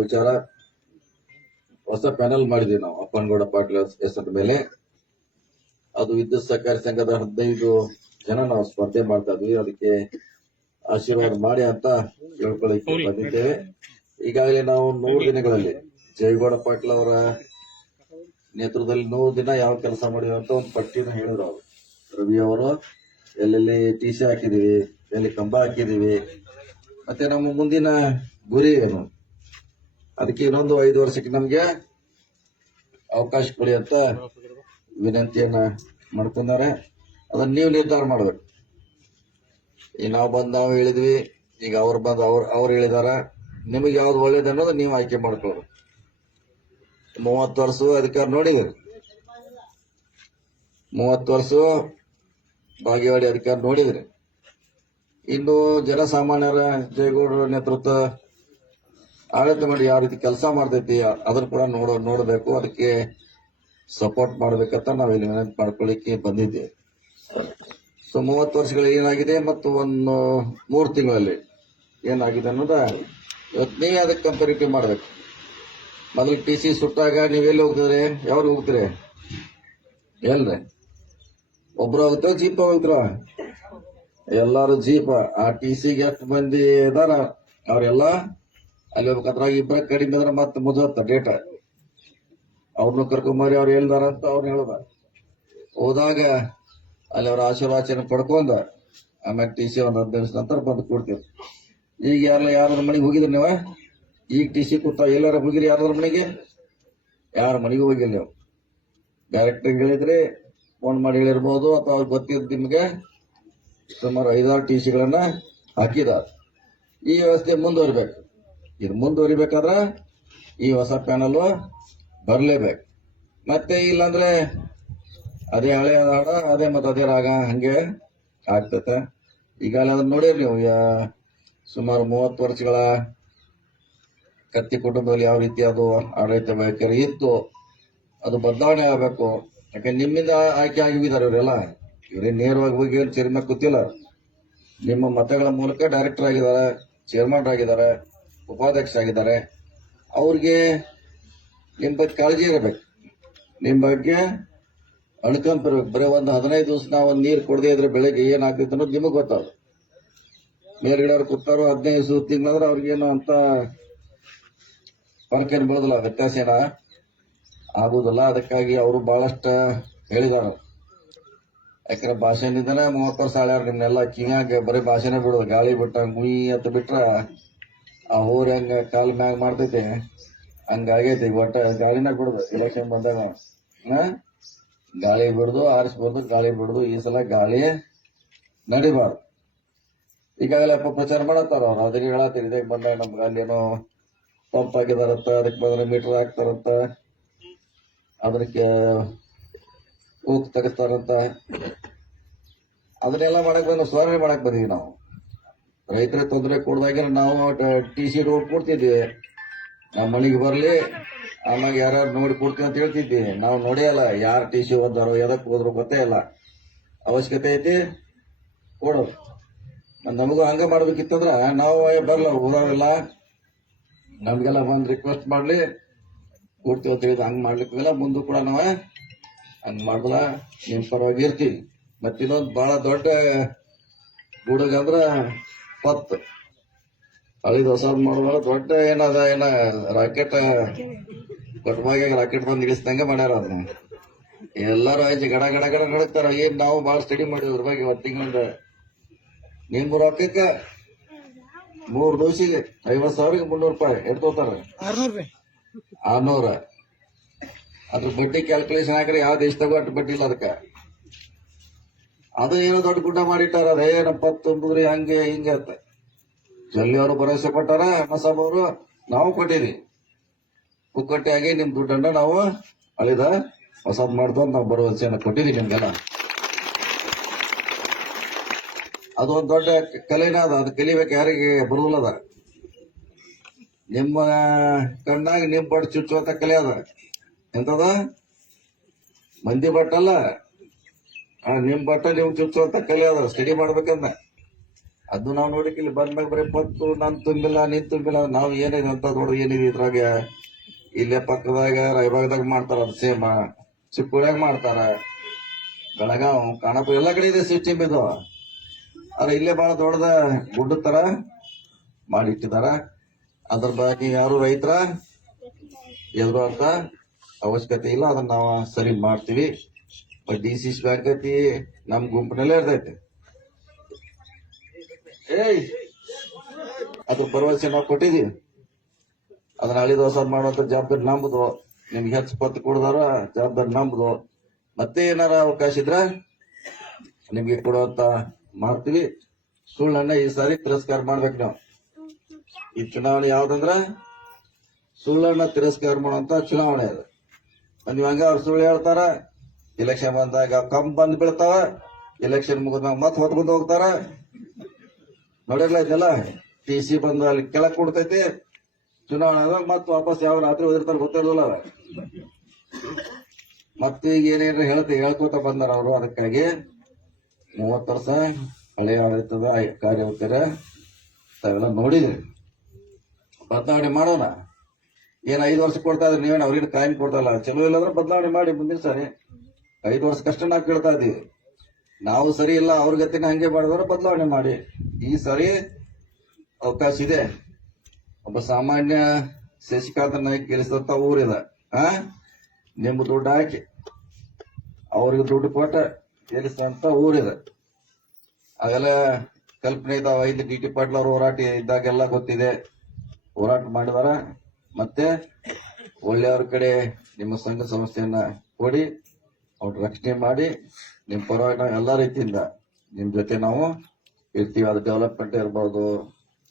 ವಿಚಾರ ಹೊಸ ಪ್ಯಾನಲ್ ಮಾಡಿದೀವಿ ನಾವು ಅಪ್ಪನಗೌಡ ಪಾಟೀಲ್ ಹೆಸರ ಮೇಲೆ. ಅದು ವಿದ್ಯುತ್ ಸಹಕಾರಿ ಸಂಘದ 15 ಜನ ನಾವು ಸ್ಪರ್ಧೆ ಮಾಡ್ತಾ ಇದ್ವಿ. ಅದಕ್ಕೆ ಆಶೀರ್ವಾದ ಮಾಡಿ ಅಂತ ಹೇಳ್ಕೊಳ್ಳಿಕ್ಕೆ ಬಂದಿದ್ದೇವೆ. ಈಗಾಗಲೇ ನಾವು 100 ದಿನಗಳಲ್ಲಿ ಜಯಗೌಡ ಪಾಟೀಲ್ ಅವರ ನೇತೃತ್ವದಲ್ಲಿ 100 ದಿನ ಯಾವ ಕೆಲಸ ಮಾಡಿವಿ ಅಂತ ಒಂದು ಪಟ್ಟಿನ ಹೇಳಿದ್ರು ಅವರು. ರವಿ ಅವರು ಎಲ್ಲೆಲ್ಲಿ ಟಿಸಿ ಹಾಕಿದೀವಿ, ಎಲ್ಲಿ ಕಂಬ ಹಾಕಿದೀವಿ, ಮತ್ತೆ ನಮ್ಮ ಮುಂದಿನ ಗುರಿ ಏನು, ಅದಕ್ಕೆ ಇನ್ನೊಂದು 5 ವರ್ಷಕ್ಕೆ ನಮ್ಗೆ ಅವಕಾಶ ಕೊಡಿ ಅಂತ ವಿನಂತಿಯನ್ನ ಮಾಡ್ಕೊಂಡಾರೆ. ಅದನ್ನ ನೀವು ನಿರ್ಧಾರ ಮಾಡ್ಬೇಕು. ಈಗ ನಾವು ಹೇಳಿದ್ವಿ, ಈಗ ಅವ್ರು ಬಂದು ಅವ್ರು ಹೇಳಿದಾರ. ನಿಮಗೆ ಯಾವ್ದು ಒಳ್ಳೇದು ಅನ್ನೋದು ನೀವು ಆಯ್ಕೆ ಮಾಡ್ಕೊಳ್ಳಿ. 30 ವರ್ಷ ಅಧಿಕಾರ ನೋಡಿದ್ರಿ, 30 ವರ್ಷ ಬಾಗೇವಾಡಿ ಅಧಿಕಾರ ನೋಡಿದ್ರಿ. ಇನ್ನು ಜನಸಾಮಾನ್ಯರ ಜಯಗೌಡರ ನೇತೃತ್ವ ಆಡಳಿತ ಮಾಡಿ ಯಾವ ರೀತಿ ಕೆಲಸ ಮಾಡ್ತೈತಿ ಅದನ್ನ ಕೂಡ ನೋಡಬೇಕು. ಅದಕ್ಕೆ ಸಪೋರ್ಟ್ ಮಾಡ್ಬೇಕಂತ ನಾವಿಲ್ಲಿ ವಿನಂತಿ ಮಾಡ್ಕೊಳ್ಳಿಕ್ಕೆ ಬಂದಿದ್ದೇವೆ. ಸೊ 30 ವರ್ಷಗಳಲ್ಲಿ ಏನಾಗಿದೆ ಮತ್ತು ಒಂದು 3 ತಿಂಗಳಲ್ಲಿ ಏನಾಗಿದೆ ಅನ್ನೋದ ಇವತ್ತು ನೀವೇ ಅದಕ್ಕೆ ಕಂಪೇರಿಟಿವ್ ಮಾಡ್ಬೇಕು. ಮೊದಲು ಟಿಸಿ ಸುಟ್ಟಾಗ ನೀವೆಲ್ಲಿ ಹೋಗ್ತಿದ್ರಿ, ಯಾವ್ದು ಹೋಗ್ತೀರಿ? ಎಲ್ರಿ ಒಬ್ರು ಹೋಗ್ತಾರ, ಜೀಪ್ ಹೋಗ್ತಾರ? ಎಲ್ಲಾರು ಜೀಪ್. ಆ ಟಿಸಿಗೆ ಎಷ್ಟು ಮಂದಿ ಇದಾರ ಅವ್ರೆಲ್ಲ ಅಲ್ಲಿ ಹೋಗ್ಬೇಕಂದ್ರ ಇಬ್ಬರ ಕಡಿಮೆ ಅಂದ್ರೆ ಮತ್ತೆ ಮುಗಿದ ಡೇಟ. ಅವ್ರನ್ನ ಕರ್ಕೊಂಬರಿ ಅವ್ರು ಹೇಳ್ದಾರ ಅಂತ ಅವ್ರನ್ನ ಹೇಳ್ದ. ಹೋದಾಗ ಅಲ್ಲಿ ಅವ್ರ ಆಶೀರ್ವಾಚನೆ ಪಡ್ಕೊಂಡ ಆಮ್ಯಾಗ ಟಿಸಿ ಒಂದು 15 ನಿಮಿಷ ನಂತರ ಬಂದು ಕೊಡ್ತೀವಿ. ಈಗ ಯಾರ ಮನೆಗೆ ಹೋಗಿದ್ರಿ ನೀವ? ಈಗ ಟಿಸಿ ಕೊಡ್ತಾವ. ಎಲ್ಲಾರ ಹೋಗಿರಿ ಯಾರ ಮನೆಗೆ? ಯಾರ ಮನೆಗೂ ಹೋಗಿಲ್ಲ ನೀವು. ಡೈರೆಕ್ಟ್ ಹೇಳಿದ್ರಿ, ಫೋನ್ ಮಾಡಿ ಹೇಳಿರ್ಬೋದು, ಅಥವಾ ಅವ್ರಿಗೆ ಗೊತ್ತಿದ್ದು ನಿಮ್ಗೆ ಸುಮಾರು 5-6 ಟಿಸಿಗಳನ್ನ ಹಾಕಿದಾರ. ಈ ವ್ಯವಸ್ಥೆ ಮುಂದುವರಿಬೇಕು. ಇದು ಮುಂದುವರಿಬೇಕಾದ್ರ ಈ ಹೊಸ ಪ್ಯಾನಲ್ ಬರಲೇಬೇಕು. ಮತ್ತೆ ಇಲ್ಲಾಂದ್ರೆ ಅದೇ ಹಳೆ ಹಾಡ, ಅದೇ ಮತ್ತೆ ಅದೇ ರಾಗ ಹಂಗೆ ಆಗ್ತತೆ. ಈಗಾಗಲೇ ಅದನ್ನ ನೋಡಿರಿ ನೀವು. ಸುಮಾರು 30 ವರ್ಷಗಳ ಕತ್ತಿ ಕುಟುಂಬದಲ್ಲಿ ಯಾವ ರೀತಿ ಅದು ಆಡಳಿತ ವೈಖರಿ ಇತ್ತು, ಅದು ಬದಲಾವಣೆ ಆಗಬೇಕು. ಯಾಕಂದ್ರೆ ನಿಮ್ಮಿಂದ ಆಯ್ಕೆ ಆಗಿದ್ದಾರೆ ಇವರೆಲ್ಲ. ಇವರೇ ನೇರವಾಗಿ ಹೋಗಿ ಚೇರ್ಮನ್ ಕೂತಿಲ್ಲ. ನಿಮ್ಮ ಮತಗಳ ಮೂಲಕ ಡೈರೆಕ್ಟರ್ ಆಗಿದ್ದಾರೆ, ಚೇರ್ಮನ್ ಆಗಿದ್ದಾರೆ, ಉಪಾಧ್ಯಕ್ಷ ಆಗಿದ್ದಾರೆ. ಅವ್ರಿಗೆ ನಿಮ್ಮ ಬಗ್ಗೆ ಕಾಳಜಿ ಇರಬೇಕು, ನಿಮ್ಮ ಬಗ್ಗೆ ಅಣ್ಕಂಪಿರ್ಬೇಕು. ಬರೀ ಒಂದು 15 ದಿವಸ ನಾವು ಒಂದು ನೀರು ಕೊಡದೇ ಇದ್ರೆ ಬೆಳಗ್ಗೆ ಏನಾಗ್ತೈತೆ ಅನ್ನೋದು ನಿಮಗೆ ಗೊತ್ತಾಗ. ಮೇಲ್ಗಡೆ ಅವ್ರು ಕೂತಾರೋ 15 ತಿಂಗಳಂದ್ರೆ ಅವ್ರಿಗೇನು ಅಂತ ಫರ್ಕ್ ಏನು ಬೀಳೋದಿಲ್ಲ, ವ್ಯತ್ಯಾಸ ಏನ ಆಗುದಿಲ್ಲ. ಅದಕ್ಕಾಗಿ ಅವರು ಬಹಳಷ್ಟು ಹೇಳಿದಾರ. ಯಾಕಂದ್ರೆ ಭಾಷೆನಿಂದನೇ 30 ವರ್ಷ ಆಳ್ಯಾರ. ನಿಮ್ನೆಲ್ಲ ಕಿಂಗಾಗ ಬರೀ ಭಾಷೆನೇ ಬಿಡೋದು. ಗಾಳಿ ಬಿಟ್ಟ ಗುಯಿ ಅಂತ ಬಿಟ್ರ ಆ ಊರ್ ಹೆಂಗ ಕಾಲ್ ಮ್ಯಾಗ ಮಾಡ್ತೈತಿ ಹಂಗಾಗೈತಿ. ಒಟ್ಟ ಗಾಳಿನ ಬಿಡುದು. ಎಲೆಕ್ಷನ್ ಬಂದಾಗ ಗಾಳಿ ಬಿಡುದು, ಆರಿಸ್ಬಾರ್ದು, ಗಾಳಿ ಬಿಡುದು. ಈ ಸಲ ಗಾಳಿ ನಡಿಬಾರ್ದು. ಈಗಾಗಲೇ ಪ್ರಚಾರ ಮಾಡತ್ತಾರ ಅವ್ರು. ಅದಕ್ಕೆ ಹೇಳತ್ತೀರಿ, ಇದಕ್ಕೆ ಬಂದಾಗ ನಮ್ಗೆ ಅಲ್ಲೇನೋ ಪಂಪ್ ಆಗಿದಾರಂತ, ಅದಕ್ಕೆ ಬಂದ್ರೆ ಮೀಟರ್ ಹಾಕ್ತಾರಂತ, ಅದಕ್ಕೆ ಊಕ್ ತೆಗಿಸ್ತಾರಂತ. ಅದನ್ನೆಲ್ಲ ಮಾಡಕ್ ಬಂದು ಸುಧಾರಣೆ ಮಾಡಕ್ ಬಂದೀವಿ ನಾವು. ರೈತರ ತೊಂದರೆ ಕೊಡ್ದಾಗ ನಾವು ಟಿಸಿ ರೋಡ್ ಕೊಡ್ತಿದ್ವಿ. ನಮ್ಮ ಮನೆಗೆ ಬರ್ಲಿ, ಆಮ್ಯಾಗ ಯಾರು ನೋಡಿ ಕೊಡ್ತೀವಿ ಅಂತ ಹೇಳ್ತಿದ್ವಿ. ನಾವು ನೋಡಿಯಲ್ಲ ಯಾರು ಟಿಸಿ ಓದಾರೋ ಎದಕ್ ಹೋದ್ರು ಗೊತ್ತೇ ಇಲ್ಲ. ಅವಶ್ಯಕತೆ ಐತಿ ಕೊಡೋದು. ನಮಗೂ ಹಂಗ ಮಾಡ್ಬೇಕಿತ್ತಂದ್ರ ನಾವು ಬರಲ್ಲ, ಓದಾವೆಲ್ಲ ನಮ್ಗೆಲ್ಲ ಬಂದ್ ರಿಕ್ವೆಸ್ಟ್ ಮಾಡ್ಲಿ ಕೊಡ್ತೀವಿ ಅಂತ ಹೇಳಿದ್. ಹಂಗ್ ಮಾಡ್ಲಿಕ್ಕಿಲ್ಲ. ಮುಂದೂ ಕೂಡ ನಾವು ಹಂಗ್ ಮಾಡಲ್ಲ, ನಿಮ್ ಪರವಾಗಿ ಇರ್ತೀವಿ. ಮತ್ತಿನ್ನೊಂದು ಬಹಳ ದೊಡ್ಡ ಗೂಡಗ ಅಂದ್ರ ಪತ್ ಹಳಿದ ಹೊಸದ್ ಮಾಡುವಾಗ ದೊಡ್ಡ ಏನ ರಾಕೆಟ್ ಕೊಟ್ಟವಾಗ ರಾಕೆಟ್ ಬಂದ್ ಇಳಿಸ್ದಂಗ ಮಾಡ್ಯಾರ. ಅದನ್ನ ಎಲ್ಲಾರು ಆಯ್ತು ಗಡ ಗಡ ಗಡ ನಡಕ್ತಾರ. ಏನ್ ನಾವು ಬಾಳ ಸ್ಟಡಿ ಮಾಡಿದ್ವಿ ಅದ್ರ ಬಗ್ಗೆ. 1 ತಿಂಗಳಿಂದ ನಿಮ್ ರೊಕ್ಕಕ್ಕ 3 ದೋಸಿಗೆ 50,000ಗೆ 300 ರೂಪಾಯಿ ಎಷ್ಟು ತೋತಾರ? 600. ಅದ್ರ ಬಡ್ಡಿ ಕ್ಯಾಲ್ಕುಲೇಷನ್ ಹಾಕ್ರಿ. ಯಾವ ದೇಶದಾಗೂ ಅಷ್ಟು ಬಡ್ಡಿ ಇಲ್ಲ ಅದಕ್ಕ. ಅದು ಏನೋ ದೊಡ್ಡ ಗುಡ್ಡ ಮಾಡಿಟ್ಟಾರ. ಅದೇ ನಮ್ಮ ಪತ್ತೊಂಬುದ್ರಿ ಹಂಗೆ ಹಿಂಗೆ ಅಂತ ಜಲ್ಲಿ ಅವರು ಭರವಸೆ ಕೊಟ್ಟಾರ. ಮಸಾಬ್ ಅವರು ನಾವು ಕೊಟ್ಟಿದ್ವಿ. ಪುಕ್ಕಟ್ಟೆಯಾಗಿ ನಿಮ್ ದುಡ್ಡನ್ನ ನಾವು ಅಳಿದ ಹೊಸದ್ ಮಾಡ್ಕೊಂಡು ನಾವು ಭರವಸೆಯನ್ನು ಕೊಟ್ಟಿದ್ದೀವಿ ನಿಮ್ಗೆಲ್ಲ. ಅದು ಒಂದ್ ದೊಡ್ಡ ಕಲೆನ ಅದು ಕಲಿಬೇಕು, ಯಾರಿಗೆ ಬರುದಿಲ್ಲದ. ನಿಮ್ಮ ಕಣ್ಣಾಗ ನಿಮ್ ಬಟ್ ಚುಚ್ಚುವಂತ ಕಲೆ ಅದ. ಎಂತದ ಮಂದಿ ಬಟ್ಟಲ್ಲ, ನಿಮ್ ಬಟ್ಟ ನೀವು ಚುಚ್ಚುವಂತ ಕಲೆ ಅದ. ಸ್ಟಡಿ ಮಾಡ್ಬೇಕಂದ ಅದು ನಾವು ನೋಡಿಕ್ ಇಲ್ಲಿ ಬಂದ್ಮ್ಯಾಗ ಬರೀ ಪತ್ತು ನನ್ ತುಂಬಿಲ್ಲ ನೀನ್ ತುಂಬಿಲ್ಲ. ನಾವು ಏನಿದೆ ಅಂತ ನೋಡ್ರಿ, ಏನಿದೆ ಇದ್ರಾಗ. ಇಲ್ಲೇ ಪಕ್ಕದಾಗ ರಾಯಬಾಗದಾಗ ಮಾಡ್ತಾರ, ಅದು ಸೇಮ ಚಿಕ್ಕೋಳ್ಯಾಗ ಮಾಡ್ತಾರ, ಬೆಳಗಾವ್ ಖಾನಾಪುರ ಎಲ್ಲಾ ಕಡೆ ಇದೆ ಸಿಸ್ಟಮ್ ಇದು. ಆದ್ರೆ ಇಲ್ಲೇ ಬಹಳ ದೊಡ್ಡದ ಗುಡ್ಡ ತರ ಮಾಡಿಟ್ಟಿದಾರ. ಅದ್ರ ಬಗ್ಗೆ ಯಾರು ರೈತರ ಎದುರು ಅಂತ ಅವಶ್ಯಕತೆ ಇಲ್ಲ, ಅದನ್ನ ನಾವು ಸರಿ ಮಾಡ್ತೀವಿ. DCC ಬ್ಯಾಂಕ್ ಐತಿ ನಮ್ ಗುಂಪಿನಲ್ಲೇ ಇರ್ತೈತಿ. ಅದ್ರ ಭರವಸೆ ನಾವು ಕೊಟ್ಟಿದೀವಿ. ಅದನ್ನ ಹಳಿ ದೋಸ ಮಾಡುವಂತ ಜವಾಬ್ದಾರಿ ನಮ್ದು. ನಿಮ್ಗೆ ಹೆಚ್ಚು ಪತ್ತು ಕೊಡದಾರ ಜವಾಬ್ದಾರಿ ನಮ್ದು. ಮತ್ತೆ ಏನಾರ ಅವಕಾಶ ಇದ್ರ ನಿಮ್ಗೆ ಕೊಡುವಂತ ಮಾಡ್ತೀವಿ. ಸುಳ್ಳನ್ನ ಈ ಸಾರಿ ತಿರಸ್ಕಾರ ಮಾಡ್ಬೇಕು ನಾವು. ಈ ಚುನಾವಣೆ ಯಾವ್ದಂದ್ರ ಸುಳ್ಳನ್ನ ತಿರಸ್ಕಾರ ಮಾಡುವಂತ ಚುನಾವಣೆ ಅದು. ನೀವ್ ಹಂಗ ಅವ್ರು ಸುಳ್ಳು ಹೇಳ್ತಾರ, ಎಲೆಕ್ಷನ್ ಬಂದಾಗ ಕಂಬ್ ಬಂದ್ ಬೀಳ್ತಾವ, ಎಲೆಕ್ಷನ್ ಮುಗಿದಾಗ ಮತ್ ಹೊತ್ಕೊಂಡ್ ಹೋಗ್ತಾರ. ನೋಡಿರ್ಲ ಇದೆಲ್ಲ TC ಬಂದು ಅಲ್ಲಿ ಕೆಳಕ್ ಕೊಡ್ತೈತಿ, ಚುನಾವಣೆ ಮತ್ ವಾಪಸ್ ಯಾವ ರಾತ್ರಿ ಓದಿರ್ತಾರ ಗೊತ್ತಿರಲಿಲ್ಲ. ಮತ್ತೆ ಈಗ ಏನೇನು ಹೇಳ್ಕೋತ ಬಂದಾರ ಅವರು. ಅದಕ್ಕಾಗಿ 30 ವರ್ಷ ಹಳೆಯ ಆಡಳಿತದ ಕಾರ್ಯವೈಖರ ತಾವೆಲ್ಲ ನೋಡಿದ್ರಿ. ಬದಲಾವಣೆ ಮಾಡೋಣ. ಏನ್ 5 ವರ್ಷ ಕೊಡ್ತಾ ಇದ್ರಿ ನೀವೇನು ಅವ್ರಿಗೆ ಟೈಮ್ ಕೊಡ್ತಾ ಇಲ್ಲ. ಚಲೋ ಇಲ್ಲಂದ್ರೆ ಬದಲಾವಣೆ ಮಾಡಿ ಮುಂದಿನ ಸಾರಿ. 5 ವರ್ಷ ಕಷ್ಟ ನಾವು ಕೇಳ್ತಾ ಇದೀವಿ. ನಾವು ಸರಿ ಇಲ್ಲ ಅವ್ರ ಗತಿನ ಹಂಗೆ ಮಾಡಿದ್ರೆ ಬದಲಾವಣೆ ಮಾಡಿ. ಈ ಸಾರಿ ಅವಕಾಶ ಇದೆ. ಒಬ್ಬ ಸಾಮಾನ್ಯ ಶಶಿಕಾಂತ್ ನಾಯ್ಕ ಗೆಲ್ಲಿಸಿದಂತ ಊರಿದೆ. ನಿಮ್ಗೆ ದುಡ್ಡು ಹಾಕಿ ಅವ್ರಿಗೆ ದುಡ್ಡು ಕೊಟ್ಟ ಗೆಲ್ಲಿಸಿದಂತ ಊರಿದೆ. ಅವೆಲ್ಲ ಕಲ್ಪನೆ ಇದಾವ. ಇಲ್ಲಿ DT ಪಾಟೀಲ್ ಅವ್ರ ಹೋರಾಟ ಇದ್ದಾಗೆಲ್ಲ ಗೊತ್ತಿದೆ, ಹೋರಾಟ ಮಾಡಿದಾರ. ಮತ್ತೆ ಒಳ್ಳೆಯವ್ರ ಕಡೆ ನಿಮ್ಮ ಸಂಘ ಸಂಸ್ಥೆಯನ್ನ ಕೊಡಿ, ಅವ್ರ ರಕ್ಷಣೆ ಮಾಡಿ. ನಿಮ್ ಪರವಾಗಿ ನಾವು ಎಲ್ಲಾ ರೀತಿಯಿಂದ ನಿಮ್ ಜೊತೆ ನಾವು ಇರ್ತೀವಿ. ಅದು ಡೆವಲಪ್ಮೆಂಟ್ ಇರ್ಬೋದು,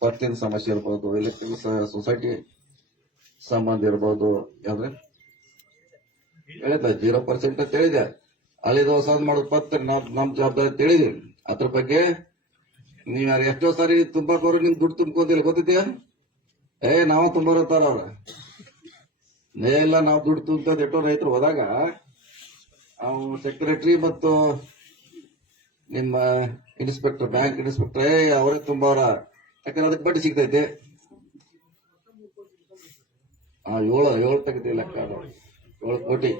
ಪರ್ತಿನ ಸಮಸ್ಯೆ ಇರ್ಬೋದು, ಎಲೆಕ್ಟ್ರಿಕ್ ಸೊಸೈಟಿ ಸಂಬಂಧ ಇರ್ಬೋದು. ಯಾವ್ದ್ರೆ ಹೇಳಿದ 0% ಅಂತ ಹೇಳಿದೆ. ಅಲ್ಲಿ ದೋಸ ಮಾಡೋದು ಪತ್ರ ನಮ್ ಜವಾಬ್ದಾರಿ ತಿಳಿದೀವಿ. ಅದ್ರ ಬಗ್ಗೆ ನೀವ್ ಯಾರು ಎಷ್ಟೋ ಸಾರಿ ತುಂಬಾಕೋರು ನಿಮ್ ದುಡ್ಡು ತುಂಬ್ಕೋದಿಲ್ಲ ಗೊತ್ತಿದ್ಯಾ? ನಾವ ತುಂಬೋತಾರ ಅವ್ರ ಇಲ್ಲ ನಾವ್ ದುಡ್ಡು ತುಂಬದ ಎಷ್ಟೋ ರೈತರು ಹೋದಾಗ ಸೆಕ್ರೆಟರಿ ಮತ್ತು ನಿಮ್ಮ ಇನ್ಸ್ಪೆಕ್ಟರ್, ಬ್ಯಾಂಕ್ ಇನ್ಸ್ಪೆಕ್ಟರ್ ಅವರೇ ತುಂಬವ್ರ. ಯಾಕಂದ್ರೆ ಅದಕ್ಕೆ ಬಡ್ಡಿ ಸಿಗ್ತೈತೆ. 7 ತೆಗೆದಿ ಲೆಕ್ಕ 7 ಕೋಟಿ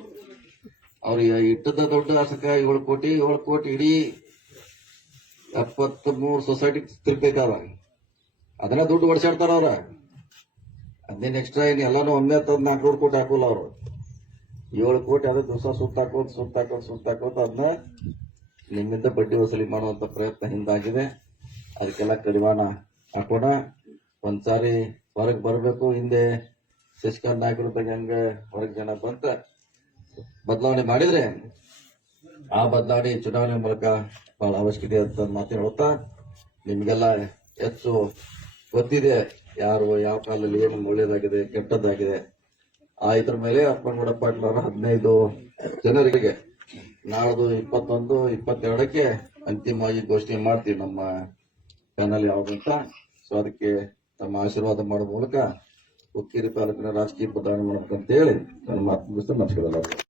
ಅವ್ರಿಗೆ ಇಟ್ಟದ ದೊಡ್ಡ ಶಾಸಕ. 7 ಕೋಟಿ ಇಡೀ 73 ಸೊಸೈಟಿ ತಿಳ್ಕೈತಾರ. ಅದನ್ನ ದುಡ್ಡು ಓಡಿಸಾಡ್ತಾರ ಅವ್ರ. ಅದೇನ್ ಎಕ್ಸ್ಟ್ರಾ ಏನ್ ಎಲ್ಲಾನು ಒಮ್ಮೆ ತಂದ್ 400 ಕೋಟಿ ಹಾಕೋಲ್ಲ ಅವ್ರು. 7 ಕೋಟಿ ಅದ ದಿವಸ ಸುತ್ತಾಕೋತ ಅದನ್ನ ನಿಮ್ಮಿಂದ ಬಡ್ಡಿ ವಸೂಲಿ ಮಾಡುವಂತ ಪ್ರಯತ್ನ ಹಿಂದಾಗಿದೆ. ಅದಕ್ಕೆಲ್ಲ ಕಡಿವಾಣ ಹಾಕೋಣ. ಒಂದ್ಸಾರಿ ಹೊರಗೆ ಬರಬೇಕು. ಹಿಂದೆ ಶಶಿಕಾಂತ್ ನಾಯಕರ ಬಗ್ಗೆ ಹಂಗ ಹೊರಗೆ ಜನ ಬಂತ ಬದಲಾವಣೆ ಮಾಡಿದ್ರೆ ಆ ಬದಲಾವಣೆ ಚುನಾವಣೆ ಮೂಲಕ ಬಹಳ ಅವಶ್ಯಕತೆ ಅಂತ ಮಾತಿನ ಹೇಳ್ತಾ, ನಿಮ್ಗೆಲ್ಲ ಹೆಚ್ಚು ಗೊತ್ತಿದೆ ಯಾರು ಯಾವ ಕಾಲದಲ್ಲಿ ಏನು ಒಳ್ಳೇದಾಗಿದೆ ಕೆಟ್ಟದ್ದಾಗಿದೆ. ಇದ್ರ ಮೇಲೆ ಅಪ್ಪನಗೌಡ ಪಾಟೀಲ್ ಅವರ 15 ಜನರಿಗೆ ನಾಳ್ದು 21, 22ಕ್ಕೆ ಅಂತಿಮವಾಗಿ ಘೋಷಣೆ ಮಾಡ್ತೀವಿ ನಮ್ಮ ಚಾನಲ್ ಯಾವ್ದಂತ. ಸೊ ಅದಕ್ಕೆ ತಮ್ಮ ಆಶೀರ್ವಾದ ಮಾಡೋ ಮೂಲಕ ಹುಕ್ಕೇರಿ ತಾಲೂಕಿನ ರಾಜಕೀಯ ಬದಲಾವಣೆ ಮಾಡ್ಬೇಕಂತ ಹೇಳಿ ನನ್ನ ಮಾತು ಮುಗಿಸ್ತಾ ನಮಸ್ಕಾರ.